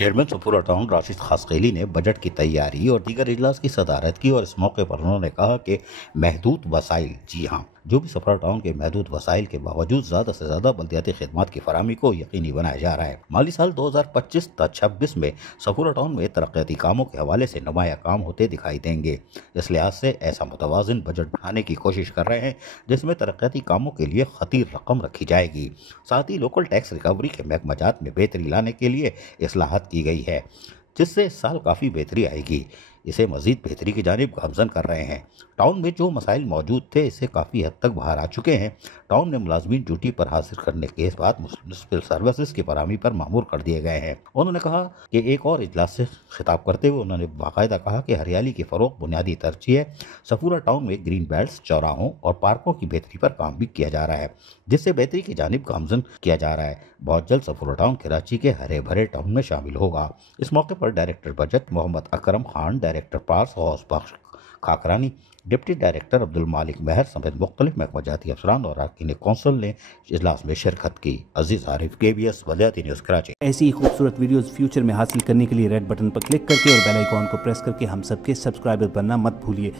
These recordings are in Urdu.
چیئرمین سفورہ ٹاؤن راشد خاسقیلی نے بجٹ کی تیاری اور دیگر اجلاس کی صدارت کی اور اس موقع پر انہوں نے کہا کہ محدود وسائل، جی ہاں، جو بھی سفورہ ٹاؤن کے محدود وسائل کے باوجود زیادہ سے زیادہ بلدیاتی خدمات کی فراہمی کو یقینی بنایا جا رہا ہے۔ مالی سال 2025-26 میں سفورہ ٹاؤن میں ترقیاتی کاموں کے حوالے سے نمایاں کام ہوتے دکھائی دیں گے۔ اس لحاظ سے ایسا متوازن بجٹ بنانے کی کوشش کر رہے ہیں جس میں ترقیاتی کاموں کے لیے خطیر رقم رکھی جائے گی۔ ساتھ ہی لوکل ٹیکس ریکوری کے محکمہ جات میں بہتری لانے کے لیے اصلاحات کی گئی ہے، جس سے اس سال کافی بہتری آئے گی۔ اسے مزید بہتری کی جانب گامزن کر رہے ہیں۔ ٹاؤن میں جو مسائل موجود تھے اسے کافی حد تک باہر آ چکے ہیں۔ ٹاؤن میں ملازمین ڈیوٹی پر حاضر کرنے کے بعد میونسپل سروسز کی فراہمی پر مامور کر دیے گئے ہیں۔ انہوں نے کہا کہ ایک اور اجلاس سے خطاب کرتے ہوئے انہوں نے باقاعدہ کہا کہ ہریالی کی فروغ بنیادی ترجیح ہے۔ سفورہ ٹاؤن میں گرین بیلٹس، چوراہوں اور پارکوں کی بہتری پر کام بھی کیا جا رہا ہے، جس سے بہتری کی جانب گامزن کیا جا رہا ہے۔ بہت جلد سفورہ ٹاؤن کراچی کے ہرے بھرے ٹاؤن میں شامل ہوگا۔ اس موقع پر ڈائریکٹر بجٹ محمد اکرم خان، ڈائریکٹر پارس غوث بخش کھاکرانی، ڈپٹی ڈائریکٹر عبدالمالک مہر سمیت مختلف محکمہ جاتی افسران اور اراکین کونسل نے اجلاس میں شرکت کی۔ عزیز عارف، KBS بلدیاتی نیوز کراچی۔ ایسی ہی خوبصورت ویڈیوز فیوچر میں حاصل کرنے کے لیے ریڈ بٹن پر کلک کر کے اور بیل آئیکن کو پریس کر کے ہم سب کے سبسکرائبر بننا مت بھولیے۔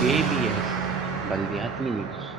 KBS بلدیاتی نیوز۔